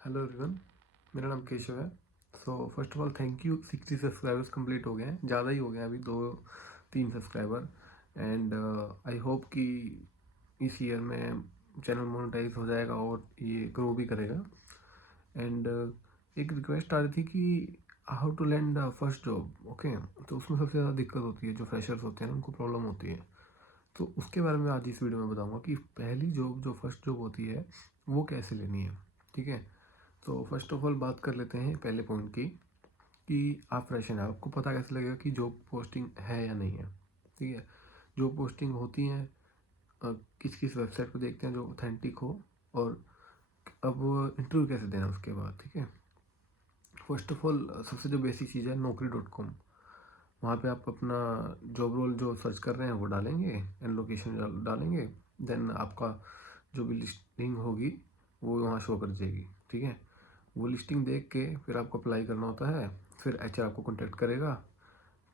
Hello everyone, मेरा नाम केशव है। So first of all thank you. 60 subscribers complete हो गए हैं, ज़्यादा ही हो गए हैं अभी 2-3 सब्सक्राइबर। एंड आई होप कि इस ईयर में चैनल मोनेटाइज हो जाएगा और ये ग्रो भी करेगा। एंड एक रिक्वेस्ट आ रही थी कि how to land first job. Okay, तो उसमें सबसे ज़्यादा दिक्कत होती है, जो फ्रेशर्स होते हैं उनको प्रॉब्लम होती है। तो उसके बारे में आज इस वीडियो में बताऊंगा कि पहली जॉब जो फर्स्ट जॉब होती है वो कैसे लेनी है। ठीक है, तो फर्स्ट ऑफ ऑल बात कर लेते हैं पहले पॉइंट की कि आप फ्रेशर हैं, आपको पता कैसे लगेगा कि जॉब पोस्टिंग है या नहीं है। ठीक है, जॉब पोस्टिंग होती हैं किस किस वेबसाइट पर देखते हैं जो ऑथेंटिक हो, और अब इंटरव्यू कैसे देना उसके बाद। ठीक है, फर्स्ट ऑफ ऑल सबसे जो बेसिक चीज़ है naukri.com, वहाँ पे आप अपना जॉब रोल जो सर्च कर रहे हैं वो डालेंगे एंड लोकेशन डालेंगे। देन आपका जो भी लिस्टिंग होगी वो वहाँ शो कर जाएगी। ठीक है, वो लिस्टिंग देख के फिर आपको अप्लाई करना होता है। फिर एचआर आपको कांटेक्ट करेगा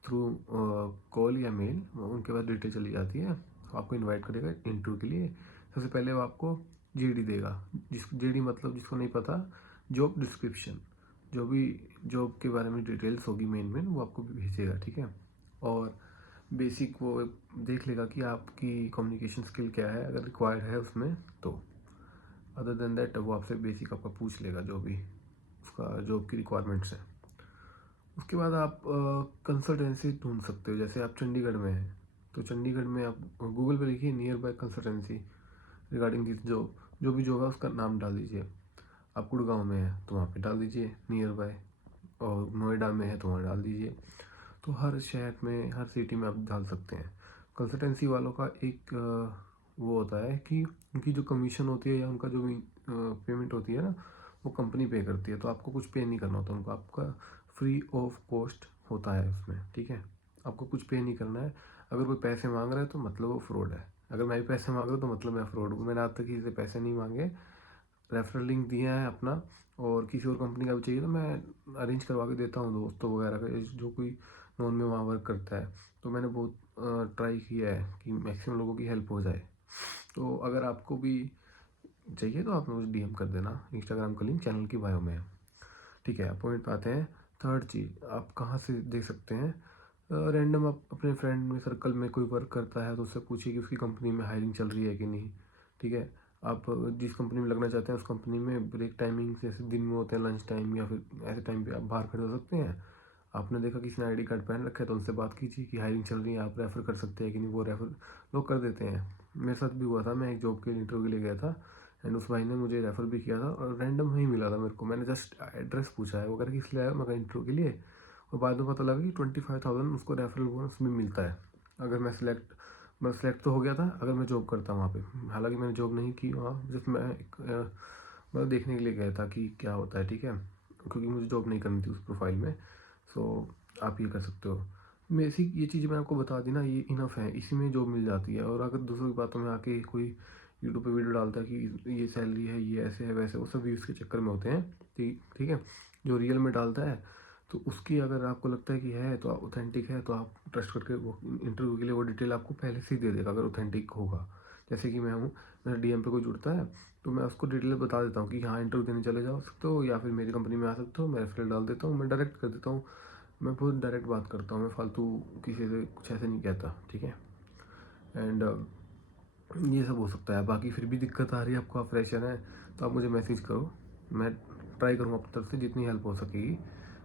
थ्रू कॉल या मेल, उनके पास डिटेल चली जाती है, तो आपको इनवाइट करेगा इंटरव्यू के लिए। सबसे पहले वो आपको जीडी देगा, जीडी मतलब जिसको नहीं पता, जॉब डिस्क्रिप्शन, जो भी जॉब के बारे में डिटेल्स होगी मेन वो आपको भेजेगा। ठीक है, और बेसिक वो देख लेगा कि आपकी कम्युनिकेशन स्किल क्या है, अगर रिक्वायर्ड है उसमें तो। अदर देन दैट वो आपसे बेसिक आपका पूछ लेगा जो भी उसका जॉब की रिक्वायरमेंट्स है। उसके बाद आप कंसल्टेंसी ढूंढ सकते हो। जैसे आप चंडीगढ़ में हैं तो चंडीगढ़ में आप गूगल पे लिखिए near by consultancy regarding this job, जो भी जॉब है उसका नाम डाल दीजिए। आप गुड़गांव में है तो वहाँ पे डाल दीजिए नियर बाय, और नोएडा में है तो वहाँ डाल दीजिए। तो हर शहर में, हर सिटी में आप डाल सकते हैं। कंसल्टेंसी वालों का एक वो होता है कि उनकी जो कमीशन होती है या उनका जो भी पेमेंट होती है ना, वो कंपनी पे करती है, तो आपको कुछ पे नहीं करना होता उनको, आपका फ्री ऑफ कॉस्ट होता है उसमें। ठीक है, आपको कुछ पे नहीं करना है। अगर कोई पैसे मांग रहा है तो मतलब वो फ्रॉड है। अगर मैं भी पैसे मांग रहा हूँ तो मतलब मैं फ्रॉड हूँ। मैंने आज तक किसी से पैसे नहीं मांगे, रेफरल लिंक दिया है अपना, और किसी और कंपनी का भी चाहिए तो मैं अरेंज करवा के देता हूँ दोस्तों वगैरह का, जो कोई नॉन में वहाँ वर्क करता है। तो मैंने बहुत ट्राई किया है कि मैक्सिमम लोगों की हेल्प हो जाए। तो अगर आपको भी चाहिए तो आप मुझे डीएम कर देना, इंस्टाग्राम का लिंक चैनल की बायो में है। ठीक है, पॉइंट पे आते हैं। थर्ड चीज़ आप कहाँ से देख सकते हैं, रैंडम आप अपने फ्रेंड में सर्कल में कोई वर्क करता है तो उससे पूछिए कि उसकी कंपनी में हायरिंग चल रही है कि नहीं। ठीक है, आप जिस कंपनी में लगना चाहते हैं उस कंपनी में ब्रेक टाइमिंग जैसे दिन में होते हैं, लंच टाइम या फिर ऐसे टाइम पे आप बाहर खड़े हो सकते हैं। आपने देखा किसी ने आईडी कार्ड पहन रखा है तो उनसे बात कीजिए कि हायरिंग चल रही है, आप रेफ़र कर सकते हैं कि नहीं। वो रेफ़र लोग कर देते हैं। मेरे साथ भी हुआ था, मैं एक जॉब के इंटरव्यू के लिए गया था एंड उस भाई ने मुझे रेफ़र भी किया था और रैंडम ही मिला था मेरे को। मैंने जस्ट एड्रेस पूछा है, वो कह किस लिए आया, मैं इंटरव्यू के लिए। और बाद में पता लगा कि 25,000 उसको रेफरल बोनस में मिलता है अगर मैं सेलेक्ट तो हो गया था अगर मैं जॉब करता वहाँ पे। हालांकि मैंने जॉब नहीं की वहाँ, जस्ट मैं एक मतलब देखने के लिए गया था कि क्या होता है। ठीक है, क्योंकि मुझे जॉब नहीं करनी थी उस प्रोफाइल में। सो आप ये कर सकते हो। बेसिक ये चीज़ें मैं आपको बता दी ना, ये इनफ है, इसी में जॉब मिल जाती है। और अगर दूसरों की बातों में आके कोई यूट्यूब पे वीडियो डालता है कि ये सैलरी है, ये ऐसे है वैसे, वो सब व्यूज़ के चक्कर में होते हैं। ठीक ठीक है, जो रियल में डालता है तो उसकी अगर आपको लगता है कि है तो ऑथेंटिक है तो आप ट्रस्ट करके वो इंटरव्यू के लिए वो डिटेल आपको पहले से ही दे देगा अगर ऑथेंटिक होगा। जैसे कि मैं हूँ, मेरा डीएम पे कोई जुड़ता है तो मैं उसको डिटेल बता देता हूँ कि हाँ इंटरव्यू देने चले जा सकते हो या फिर मेरी कंपनी में आ सकते हो। मैं रेफरल डाल देता हूँ, मैं डायरेक्ट कर देता हूँ। मैं बहुत डायरेक्ट बात करता हूँ, मैं फालतू किसी से कुछ ऐसे नहीं कहता। ठीक है, एंड ये सब हो सकता है। बाकी फिर भी दिक्कत आ रही है आपको, आप फ्रेशर हैं तो आप मुझे मैसेज करो, मैं ट्राई करूँगा अपनी तरफ से जितनी हेल्प हो सकेगी।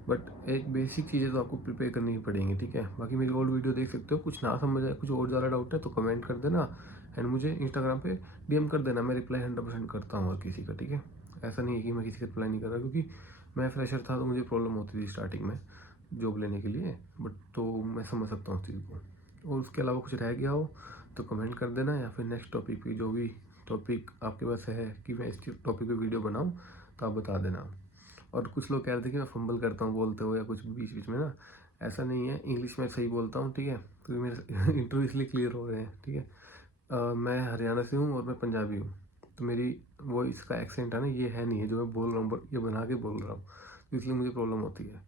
बट एक बेसिक चीज़ें तो आपको प्रिपेयर करनी ही पड़ेंगी। ठीक है, बाकी मेरी ओल्ड वीडियो देख सकते हो, कुछ ना समझ आए, कुछ और ज़्यादा डाउट है तो कमेंट कर देना एंड मुझे इंस्टाग्राम पे डीएम कर देना। मैं रिप्लाई 100% करता हूँ हर किसी का। ठीक है, ऐसा नहीं है कि मैं किसी का रिप्लाई नहीं कर रहा, क्योंकि मैं फ्रेशर था तो मुझे प्रॉब्लम होती थी स्टार्टिंग में जॉब लेने के लिए। बट तो मैं समझ सकता हूँ उस चीज़ को। और उसके अलावा कुछ रह गया हो तो कमेंट कर देना, या फिर नेक्स्ट टॉपिक पे जो भी टॉपिक आपके पास है कि मैं इस टॉपिक पे वीडियो बनाऊँ तो आप बता देना। और कुछ लोग कह रहे थे कि मैं फंबल करता हूँ बोलते हो या कुछ बीच बीच में ना, ऐसा नहीं है, इंग्लिश में सही बोलता हूँ। ठीक है, क्योंकि मेरे इंटरव्यू इसलिए क्लियर हो रहे हैं। ठीक है, मैं हरियाणा से हूँ और मैं पंजाबी हूँ, तो मेरी वॉइस का एक्सेंट है ना, ये है नहीं है जो मैं बोल रहा हूँ, ये बना के बोल रहा हूँ, तो इसलिए मुझे प्रॉब्लम होती है।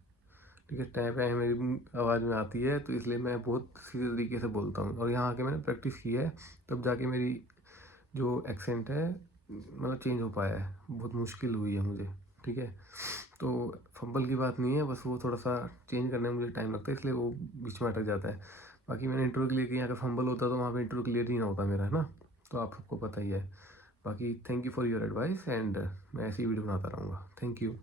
ठीक है, टाइम पे मेरी आवाज़ में आती है तो इसलिए मैं बहुत सीधे तरीके से बोलता हूँ, और यहाँ आके मैंने प्रैक्टिस की है तब जाके मेरी जो एक्सेंट है मतलब चेंज हो पाया है। बहुत मुश्किल हुई है मुझे। ठीक है। तो फंबल की बात नहीं है, बस वो थोड़ा सा चेंज करने में मुझे टाइम लगता है, इसलिए वो बीच में अटक जाता है। बाकी मैंने इंटरव्यू क्लियर किया, अगर फंबल होता तो वहाँ पे इंटरव्यू क्लियर ही ना होता मेरा, है ना। तो आप सबको पता ही है। बाकी thank you for your advice, and मैं ऐसी वीडियो बनाता रहूँगा। Thank you.